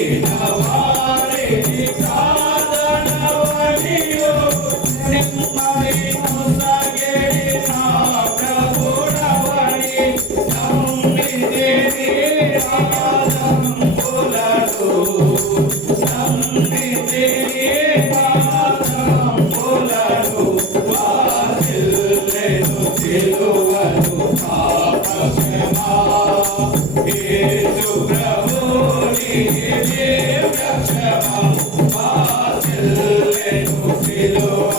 Ei, ছিল